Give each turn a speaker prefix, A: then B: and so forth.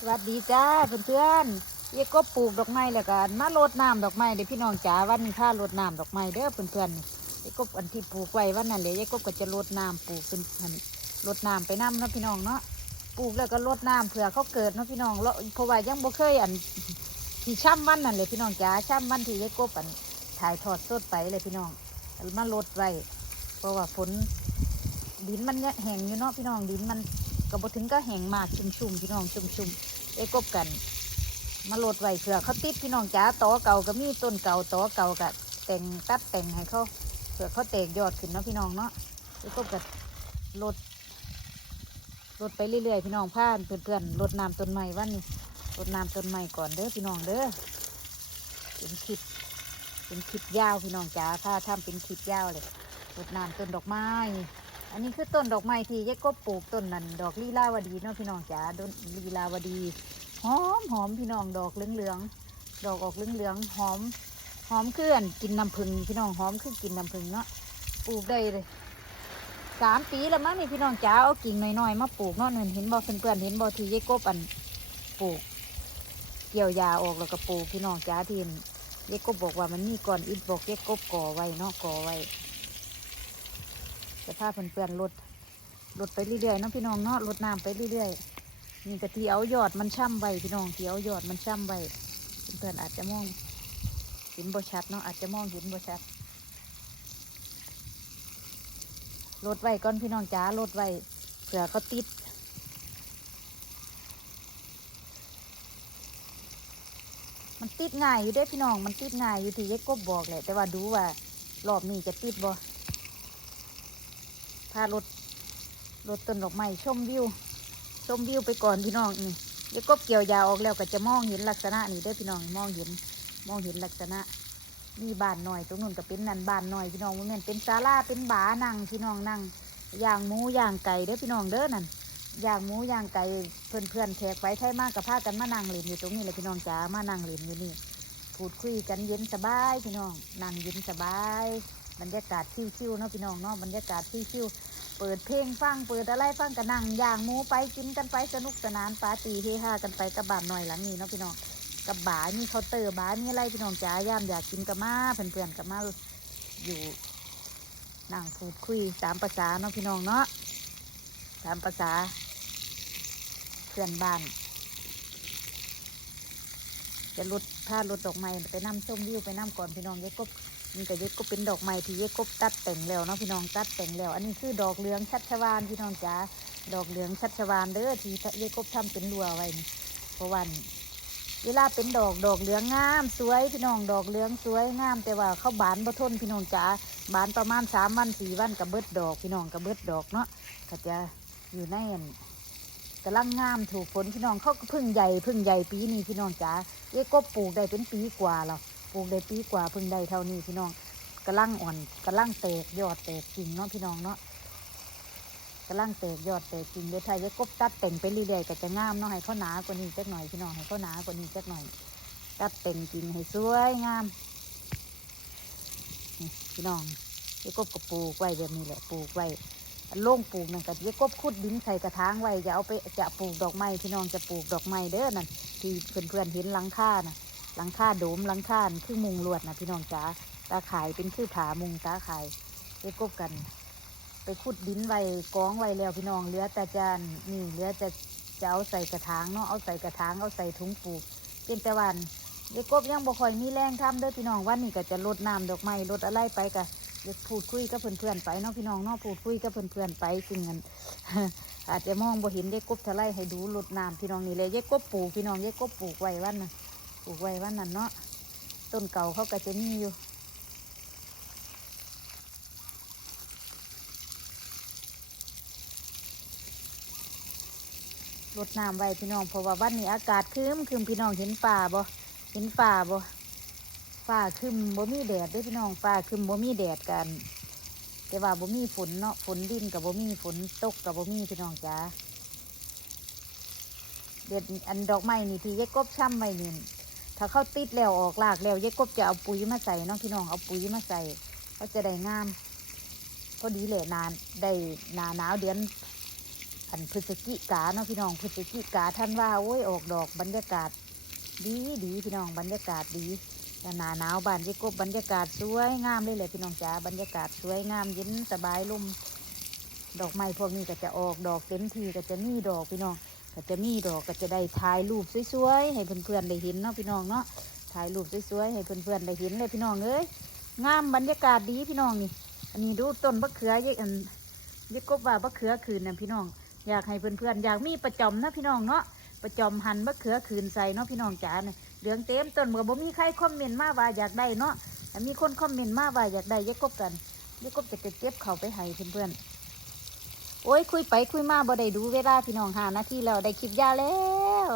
A: สวัสดีจ้าเพื่อนๆเยก็ปลูกดอกไม้แล้วกันมาโรดน้ำดอกไม้เดี๋ยวพี่น้องจ๋าวันนี้ข้าโรดน้ำดอกไม้เด้อเพื่อนๆเยก็อันที่ปลูกไว้วันนั้นเลยเยก็ก็จะโรดน้ำปลูกเป็นอันโรดน้ำไปน้ำนะพี่น้องเนาะปลูกแล้วก็โรดน้ำเผื่อเขาเกิดนะพี่น้องแล้วเพราะว่ายังบ่เคยอันที่ช่ำวันนั่นเลยพี่น้องจ๋าช่ำวันที่เยก็อันถ่ายทอดสดไปเลยพี่น้องมาโรดไว้เพราะว่าฝนดินมันแห้งอยู่เนาะพี่น้องดินมัน ก็บ่ถึงก็แห้งมากชุ่มๆพี่น้องชุ่มๆเอกบกัน มาโหลดไว้เผื่อเขาติดพี่น้องจ๋าตอเก่าก็มีต้นเก่าตอเก่าก็แต่งตัดแต่งให้เขาเผื่อเขาแตกยอดขึ้นเนาะพี่น้องเนาะเอกบกันโหลดโหลดไปเรื่อยๆพี่น้องพานเพื่อนๆโหลดน้ำต้นไม้วันนี้โหลดน้ำต้นไม้ก่อนเด้อพี่น้องเด้อเป็นคลิปเป็นคลิปยาวพี่น้องจ๋าถ้าทำเป็นคลิปยาวเลยโหลดน้ำต้นดอกไม้ อันนี้คือต้นดอกไม้ที่ยายก็ปลูกต้นนั้นดอกลีลาวดีเนาะพี่น้องจ๋าต้นลีลาวดีหอมหอมพี่น้องดอกเหลืองเหลืองๆดอกออกเหลืองเหลืองๆหอมหอมเคลื่อนกินน้ำผึ้งพี่น้องหอมคือกินน้ำผึ้งเนาะปลูกได้เลยสามปีแล้วมั้งนี่พี่น้องจ๋าเอากิ่งน้อยๆมาปลูกเนาะเนินเห็นบ่เพื่อนๆเห็นบ่ที่ยายกบอันปลูก เกี่ยวยาออกแล้วก็ปลูกพี่น้องจ๋าที่ยายกบบอกว่ามันมีก่อนอิฐบอกยายกบก่อไว้เนาะก่อไว้ จะพาเพื่อนๆลดลดไปเรื่อยๆเนาะพี่น้องเนาะลดน้ำไปเรื่อยๆนี่กะทีเอายอดมันช่ำไว้พี่น้องที่เอายอดมันช่ำไว้เพื่อนๆอาจจะมองเห็นบ่ชัดเนาะอาจจะมองเห็นบ่ชัดลดไว้ก่อนพี่น้องจ๋าลดไว้เผื่อเขาติดมันติดง่ายอยู่เด้พี่น้องมันติดง่ายอยู่ที่เย็กกบบอกแหละแต่ว่าดูว่ารอบนี้จะติดบ่ พารถรถต้นดอกไม้ชมวิวชมวิวไปก่อนพี่น้องนี่เดี๋ยวก็เกี่ยวยาออกแล้วก็จะมองเห็นลักษณะนี่ได้พี่น้องมองเห็นมองเห็นลักษณะมีบ้านหน่อยตรงนู้นก็เป็นนันบ้านหน่อยพี่น้องม่นเป็นศาลาเป็นบานั่งพี่น้องนั่งย่างหมูย่างไก่เด้อพี่น้องเด้อนั่นย่างหมูย่างไก่เพื่อนเพื่อนแขกไปไทยมากกับพากันมานั่งเล่นอยู่ตรงนี้เลยพี่น้องจ๋ามานั่งเล่นอยู่นี่พูดคุยกันเย็นสบายพี่น้องนั่งเย็นสบาย บรรยากาศชิวๆเนาะพี่น้องเนาะบรรยากาศชิวๆเปิดเพลงฟังเปิดอะไรฟังกันนั่งย่างหมูไปกินกันไปสนุกสนานปาร์ตี้เฮฮากันไปกับบ้านหน่อยหลังนี้เนาะพี่น้องกับบามีเคาน์เตอร์บามีอะไรพี่น้องจ๋าย่ามอยากกินกับมาเพื่อนๆกับมาอยู่นั่งพูดคุยตามภาษาเนาะพี่น้องเนาะตามภาษาเพื่อนบ้าน จะลดผ้ารถดอกไม้ไปนั่ส้มวิวไปนั่ก่อนพี่น้องยายกบ นี่ก็ยึดก็เป็นดอกไม้ที่เยึดกบตัดแต่งแล้วเนาะพี่น้องตัดแต่งแล้ว อันนี้คือดอกเหลืองชัชวานพี่น้องจ๋าดอกเหลืองชัชวานเด้อที่เยึดกบทำเป็นรัวไว้เพราะวันเวลาเป็นดอกดอกเหลืองงาม สวยพี่น้องดอกเหลืองสวยงาม แต่ว่าเขาบานบ่ทนพี่น้องจ๋าบานประมาณสามวันสี่วันกับเบิดดอกพี่น้องกับเบิดดอกเนาะก็จะอยู่ในอันกำลังงามถูกฝนพี่น้องเขาก็พึ่งใหญ่พึ่งใหญ่ปีนี้พี่น้องจ๋าเย้กบปลูกได้เป็นปีกว่าแล้ว ปลูกได้ปีกว่าเพิ่งได้เท่านี้พี่น้องกระลังอ่อนกระลังแตกยอดแตกกิ่งเนาะพี่น้องเนาะกระลังแตกยอดแตกกิ่งเดี๋ยวไทยจะกบตัดแต่งไปเรื่อยๆก็จะงามเนาะให้เขาหนากว่านี้จักหน่อยพี่น้องให้เขาหนากว่านี้จักหน่อย ตัดแต่งกิ่งให้สวยงามพี่น้องเจ๊กบก็ปลูกไว้แบบนี้แหละปลูกไว้โล่งปลูกนั่นก็เจ๊กบขุดดินใส่กระถางไว้จะเอาไปจะปลูกดอกไม้พี่น้องจะปลูกดอกไม้เด้อนั่นที่เพื่อนๆเห็นหลังค่าน่ะ หลังคาโดมหลังคานคือมุงลวดนะพี่น้องจ๋าตาขายเป็นคือผามุงตาขายไปกบกัน ไปขุดดินไว้กองไว้แล้วพี่น้องเหลือแต่จานนี่เหลือจะจะเอาใส่กระถางเนาะเอาใส่กระถางเอาใส่ถุงปลูกเป็นแต่วันเด็กกบยังบ่ค่อยมีแรงทำเด้อพี่น้องวันนี้ก็จะลดน้ำดอกไม้ลดอะไรไปกะเด็กพูดคุยกับเพื่อนๆไปเนาะพี่น้องเนาะพูดคุยกับเพื่อนๆไปซึ่งกันอาจจะมองบ่เห็นเด็กกบท่าไรให้ดูลดน้ำพี่น้องนี่เลยเด็กกบปลูกพี่น้องเด็กกบปลูกไว้วันน่ะ ลูกไว้วันนั้นเนาะต้นเก่าเขาก็จะมีอยู่รดน้ำไว้พี่น้องเพราะว่าวันนี้อากาศครึ้มครึมพี่น้องเห็นป่าบ่เห็นป่าบ่ฟ้าครึมบ่มีแดดด้วยพี่น้องฟ้าครึมบ่มีแดดกัน แต่ว่าบ่มีฝนเนาะฝนดินกับบ่มีฝนตกกับบ่มีพี่น้องจ้าเด็ดอันดอกไม้นี่ที่ยายกบช่ำไว้นี่ ถ้าเขาติดแล้วออกรากแล้วยายกบจะเอาปุ๋ยมาใส่น้องพี่น้องเอาปุ๋ยมาใส่เขาจะได้งามพอดีแหละนานได้นาหนาวเดือนอันพฤศจิกาเนาะพี่น้องพฤศจิกาท่านว่าโอ้ยออกดอกบรรยากาศ ดีดีพี่น้องบรรยากาศดีแต่หนาหนาวบ้านเจ๊กบบรรยากาศสวยงามเลยแหละพี่น้องจ๋าบรรยากาศสวยงามเย็นสบายลมดอกไม้พวกนี้ก็จะออกดอกเต็มทีก็จะมีดอกพี่น้อง ก็จะมีดอกก็จะได้ถ่ายรูปสวยๆให้เพื่อนๆได้เห็นเนาะพี่น้องเนาะถ่ายรูปสวยๆให้เพื่อนๆได้เห็นเลยพี่น้องเอ้ยงามบรรยากาศดีพี่น้องนี่ อันนี้ดูต้นบะเขือเยกอันเยกกบว่าบะเขือคืนนะพี่น้อง อยากให้เพื่อนๆอยากมีประจอมนะพี่น้องเนาะประจอมหันมะเขือคืนใส่เนาะพี่น้องจ๋าเนี่ยเหลืองเต็มต้นเมื่อบ่มีใครคอมเมนต์มาว่าอยากได้เนาะมีคนคอมเมนต์มาว่าอยากได้ยายกบกันยายกบจะจะเก็บเขาไปให้เพื่อนๆ โอ้ยคุยไปคุยมาบ่ได้ดูเวลาพี่น้องหานาทีแล้วได้คลิปยาวแล้ว